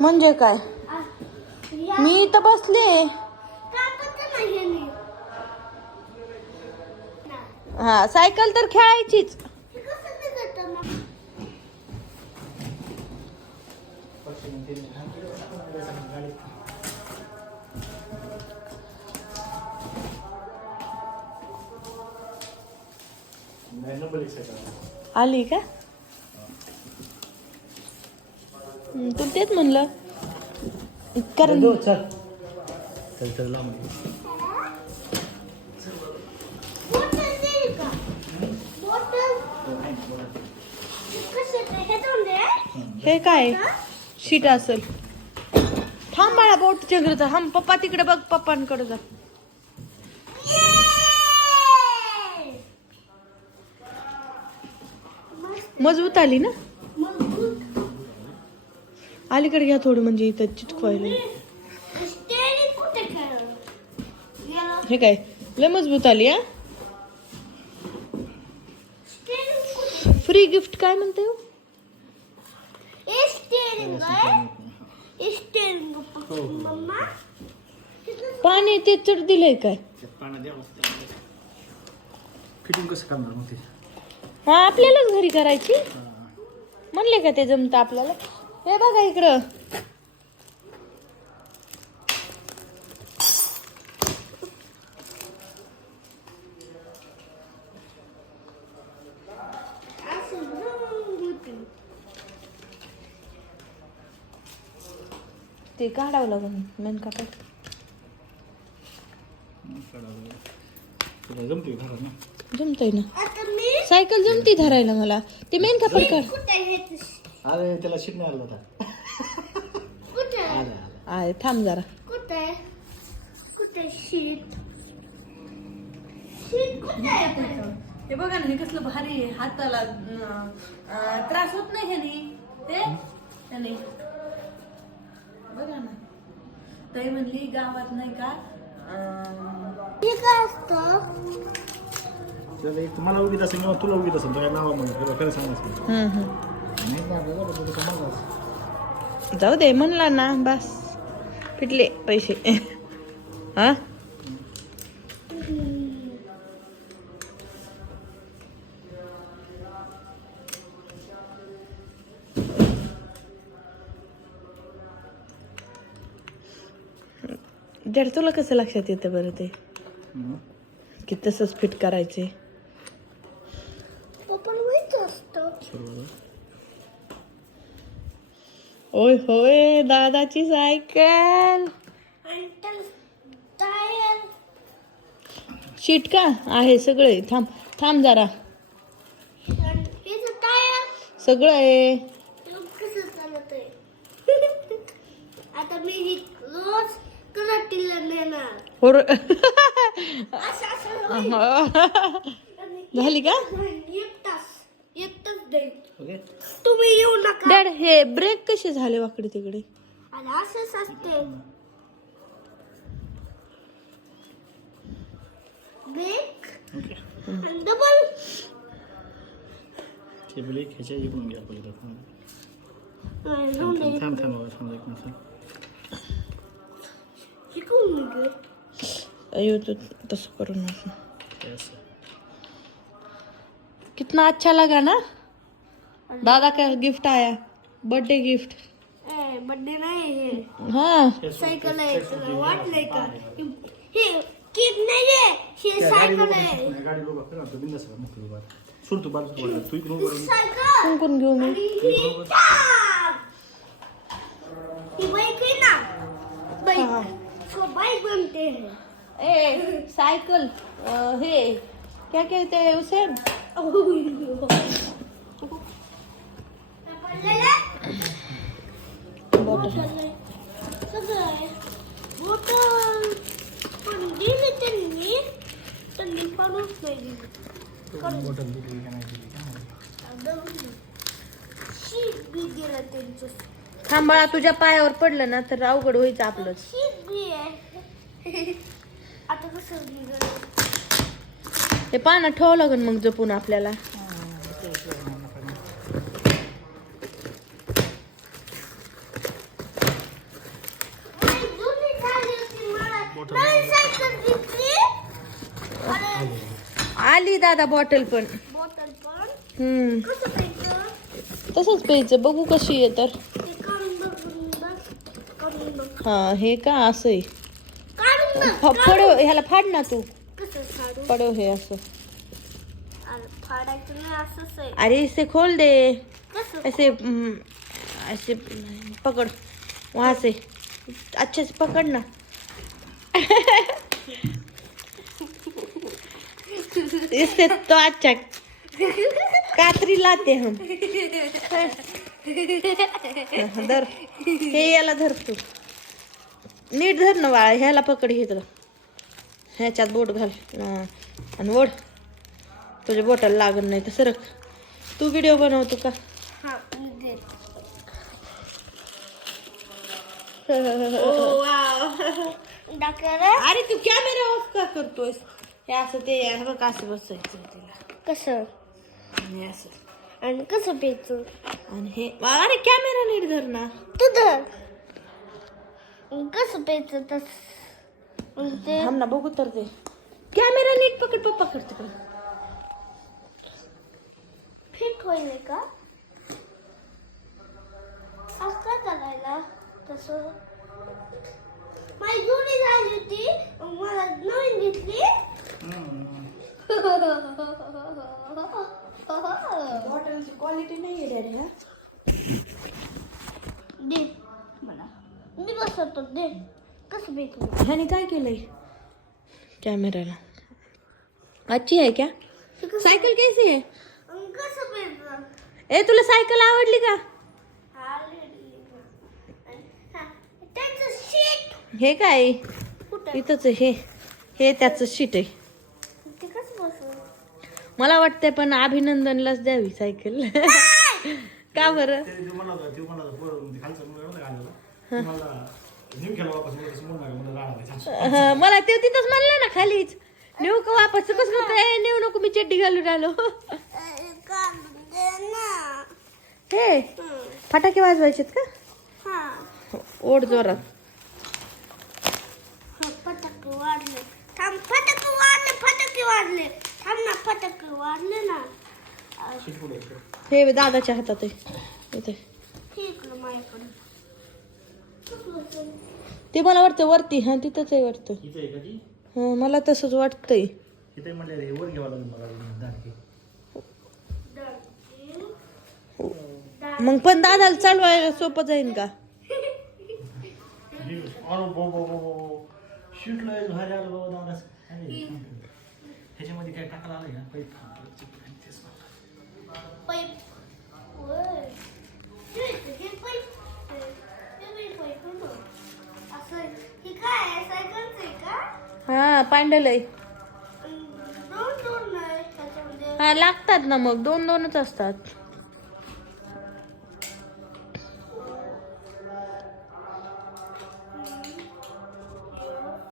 म्हणजे काय? मी इथं बसले. हा सायकल तर खेळायचीच. आली का हम्म, तुला तेच म्हणलं. कारण चल चल. चल लांब हे काय? शीट असेल. थांब बाळा बोट चंद्र जा. हम पप्पा तिकडे बघ पप्पांकडे जा. मजबूत आली ना? अलीकडे घ्या थोडं म्हणजे इथं चिटकवायला. हे काय? लय मजबूत आली हा? फ्री गिफ्ट काय म्हणते हो? पाणी ते चढ दिलंय काय? फिटिंग कसं करणार मग ते? हा आपल्यालाच घरी करायची? म्हणले का ते जमतं आपल्याला? हे बघा इकडं. ते काढावं लागून मेन कापड. जमतंय ना? सायकल जमती धरायला मला. ते मेन कापड काढ. अरे त्याला शिट नाही आला होता. आलं आलं. आहे थांब जरा. कुठे? कुठे शीट शीट कुठे? हे बघा ना हे कसलं भारी आहे. हाताला अं, अं, त्रास होत नाही ह्यानी. ते? ह्यानी बघा ना. ताई म्हणली गावात नाही का अं, हे काय असतं. त्याला एक मला उगीत असेल किंवा तुला उगीत असेल तुझ्या तुला खरं सांगायचं हम्म, हम्म. नाही कमाल जाऊ दे म्हणला ना बस. फिटले पैसे. हा? जर तुला कसं लक्षात येतं बरं ते? की तसंच फिट करायचे पप्पा माहीत असतं ओय होय दादाची सायकल. शीट का आहे सगळे थांब थांब जरा. सगळं आहे. कसं चालत आहे? आता मी रोज कराटीला नेणार. होर असं असं झाली का? एक तास एक तास देईल ओके. तुम्ही येऊ नका. डॅड हे ब्रेक कसे झाले वाकडे तिकडे? आणि असंच असते. Break okay. आणि डबल ते ब्रेक ह्याच्या इकडून घ्या पहिले थांब थांब थांब थांब बाबा, थांब एक मिनिट शिकवून निघेल? अयो तो तसं करू नका. असं. कितना अच्छा लगा ना? दादा का गिफ्ट आया बर्थडे गिफ्ट ए बड्डे नाही हे। हाँ। सायकल आहे तुला वाटलंय का हे किट नाही आहे हे। सायकल आहे गाडी बघा कर ना, तू बिंदास राहा, मोकळी बाळ. सोड तू बाजूला बोला. तू इकडून वर ये. सायकल कोण कोण घेऊ मी आणि ही कार. ही बाईक आहे ना? हा. बाईक सो बाईक बनते है। ए साइकिल हे क्या कहते हैं उसे? बॉटल नाही बी थांबाळा तुझ्या पायावर पडलं ना तर अवघड व्हायचं आपलं बी आहे आता कसं ते पाना ठेवावं लागेल मग जपून आपल्याला. आली दादा बॉटल पण. तसंच प्यायचं? बघू कशी आहे तर. हा हे का असं आहे? फड ह्याला फाड ना तू. पडव हे असं अरे इसे खोल दे ऐसे ऐसे पकड़ वहां से अच्छे से पकड़ ना इससे तो अच्छा कातरी लाते हम धर हे याला धर तू नीट धर ना बाळा ह्याला पकड घेतलं ह्याच्यात बोट घाल. आणि ओढ. तुझ्या बोटाला लागत नाही तर सरक. तू व्हिडिओ बनवतो का? हा दे डाक्टर? अरे तू कॅमेरा ऑफ का करतोयस? हे असं ते बघ असं बसायचं तिला. कसं? आणि असं. आणि कसं प्यायचं आणि हे अरे कॅमेरा नीट धर ना. तू धर. आणि कसं प्यायचं तस? ते थांब ना बघू तर ते कॅमेरा नीट पकड पप्पा पकड तिकडं फिट होईल का। असं काय करायला तसं माझी जुनी झाली होती? मग मला नवीन घेतली बॉटलची क्वालिटी नाही आहे रे हा? दे। मला मी बसवतो दे। कसं भेटलं? ह्याने काय केलंय? कॅमेराला अच्छी आहे क्या? सायकल कैसी भेटलं? ए तुला सायकल आवडली का? त्याचं शीट. हे काय? कुठं? इथंच आहे. हे हे त्याचं शीट आहे. ते कसं बसवलं? मला वाटतंय पण अभिनंदनलाच द्यावी सायकल. का बरं? ते जे म्हणलं होतं, ते म्हणलं होतं, पोरं, ते खालचं मुलगा नव्हता का आलेला? ते मला वापस, मला तसं म्हणू नका, मला राग आला त्याचा. हा, मला ते तिथंच म्हणलं ना खालीच. नेऊ का वापस कसं म्हणतो ए नेऊ नको मी चड्डी घालून आलो. ना हे फटाके वाजवायचेत का? हा ओढ जोरात. फटाके वाढले थांब फटाके वाढले फटाके वाढले थांब ना ना. शीट पुढे. आहे. हे दादाच्या हातात आहे इथे माझ्याकडे ते मला वाटतं वरती हा तिथंच आहे वाटतं इथे आहे का ती? हा मला तसंच वाटतंय इथे म्हणले रे, वर घ्यावं लागेल मला दांडकी. मग पण दादाला चालवायला सोपं जाईल का अरे बो बो बो बो. शीट लय भारी आलं बाबा दादा. अरे, ह्याच्यामध्ये काय टाकलं आलंय का. पैप होय. हे हे पैप हे हे पैप ना. असं हे काय आहे सायकलचं आहे का हा पांडल आहे अन दोन दोन आहे त्याच्यामध्ये. हा लागतात ना मग दोन दोनच असतात.